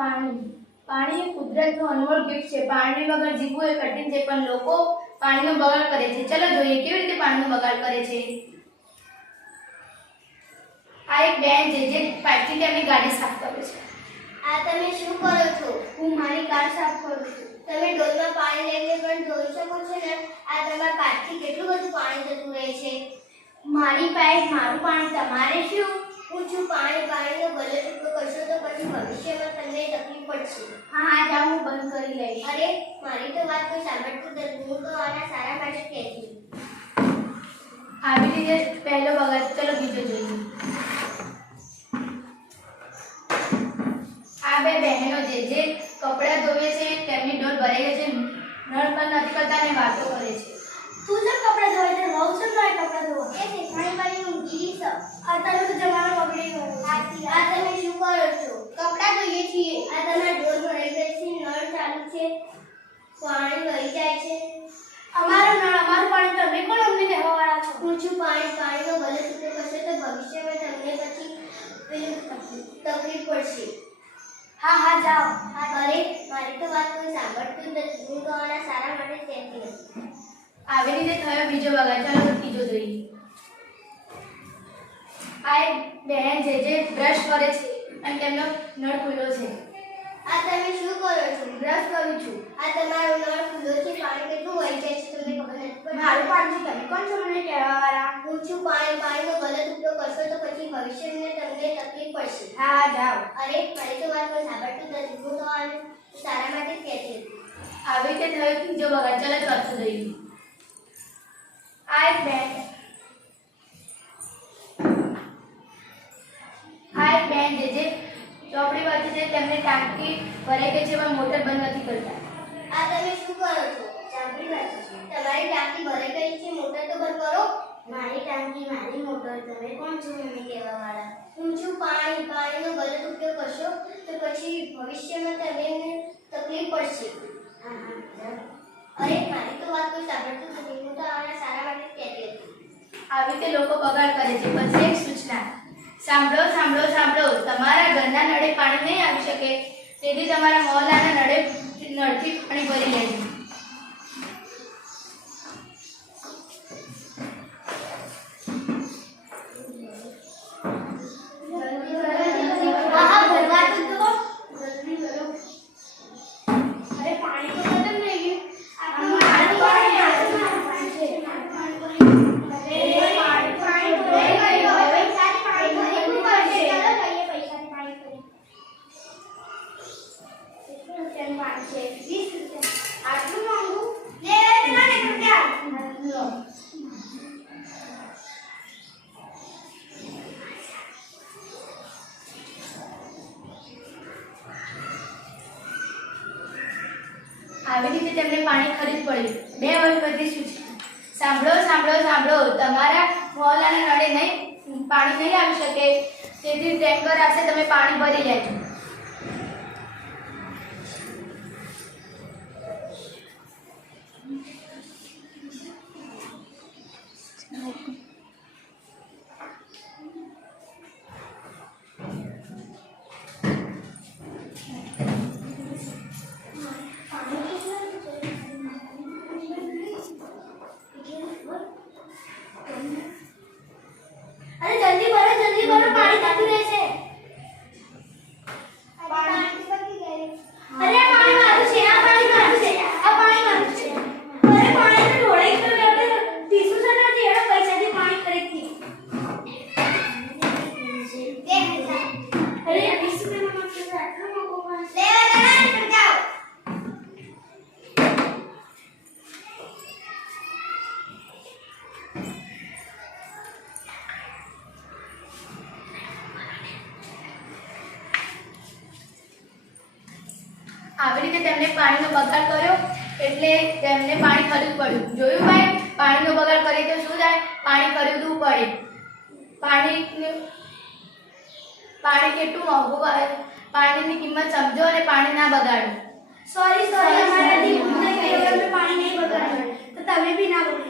પાણી. પાણી એ કુદરતનું અનમોલ ગિફ્ટ છે. પાણી વગર જીવવું એ કઠિન છે, પણ લોકો પાણીનો બગાડ કરે છે. ચલો જોઈએ, કેવી રીતે પાણીનો બગાડ કરે છે? આ એક બેન છે, જે પાઇપથી તેમની ગાડી સાફ કરે છે. આ તમે શું કરો છો? હું મારી કાર સાફ કરું છું. તમે ડોલમાં પાણી લઈને પણ ધોઈ શકો છો ને? આ તમારા પાઇપથી કેટલું બધું પાણી જતું રહે છે? મારી પાઇપ મારું પાણી, તમારે શું? હું છું પાણી પાણીનો ગલત ઉપયોગ કરશો તો પછી ભવિષ્યમાં તમને તકલીફ પડશે. હા હા જાઓ હું બંધ કરી લઈશ. અરે મારી તો વાત કોઈ સાંભળતું નથી. હું તો આના સારા માટે જ કહેતી. આવી રીતે પહેલો બગાડ ચલો બીજો જોઈએ. આ બે બહેનો છે જે કપડાં ધોવે છે તેમની ડોલ ભરાઈ છે નળ બંધ નથી કરતા અને વાતો કરે છે. તું જ કપડાં ધોવે છે? બહુ છે કપડા ધોવા? એ શીખવાડી મારી ઊંઘી છે અત્યારે તો જમાનો બગડી ગયો આ તમે શું કરો છો કપડાં ધોઈએ છીએ આ તમારા ઢોર ભરાઈ ગઈ છે નળ ચાલુ છે પાણી વહી જાય છે. અમારું નળ અમારું પાણી તમે કોણ અમને કહેવા વાળા છો. હું છું પાણી પાણીનો ભલે ઉપયોગ કરશો તો ભવિષ્યમાં તમને પછી તકલીફ પડશે. હા હા જાઓ. અરે મારી તો વાત કોઈ સાંભળતું નથી. હું તો આના સારા માટે કહેતી નથી. આવી રીતે થયો બીજો બગાડ ચાલો ત્રીજો જોઈએ. આ એક બહેન જે જે બ્રશ કરે છે અને તેમનો નળ ખુલ્લો છે. આ તમે શું કરો છો? તમારો નળ ખુલ્લો છે પાણી કેટલું વહી જાય છે તમને ખબર નથી. પડતી. મારું પાણી તમે કોણ છો મને કહેવા વાળા હું છું પાણી પાણીનો ગલત ઉપયોગ કરશો તો પછી ભવિષ્યને તમને તકલીફ પડશે. હા જાઓ. અરે મારી તો વાત કોઈ સાંભળતું નથી. હું તો આને સારા માટે જ કહેતી આવી રીતે થયો જો બગાડ ચાલો ચોથો જોઈએ આ બેન. આ બેન જે જે ચોપડી વાંચે છે તેમને ટાંકી ભરાઈ ગઈ છે પણ મોટર બંધ નથી કરતા. આ તમે શું કરો છો? ચાંપડી વાંચો છો. તમારી ટાંકી ભરાઈ ગઈ છે મોટર તો બંધ કરો. મારી ટાંકી મારી મોટર. તમે કોણ છો મને કહેવા વાળા હું છું પાણી. પાણીનો ગલત ઉપયોગ કરશો તો પછી ભવિષ્યમાં તમને તકલીફ પડશે. અરે મારી તો વાત કોઈ સાંભળતું નથી. હું તો આના સારા માટે જ કહેતી હતી. આવી રીતે લોકો બગાડ કરે છે. પછી એક સૂચના. સાંભળો સાંભળો સાંભળો. તમારા ઘરના નળે પાણી નહીં આવી શકે. તેથી તમારા મહોલ્લાના નળે નળથી પાણી ભરી લેજો આવી રીતે તેમને પાણી ખરીદ પડ્યું. બે વર્ષ પછી સાંભળો સાંભળો સાંભળો. તમારા મહોલ્લાના નળે નહીં, પાણી નહીં આવી શકે. તેથી ટેન્કર આવશે તમે પાણી ભરી લેજો. આવી રીતે તેમને પાણીનો બગાડ કર્યો એટલે તેમને પાણી ખરીદવું પડ્યું. જોયું ભાઈ, પાણીનો બગાડ કરીએ તો શું થાય? પાણી ખરીદવું પડે. પાણી પાણી કેટલું મોંઘું પાણીની કિંમત સમજો અને પાણી ના બગાડો. સોરી સોરી અમારાથી પાણી નહીં બગાડ્યું તો તમે બી ના બગાડો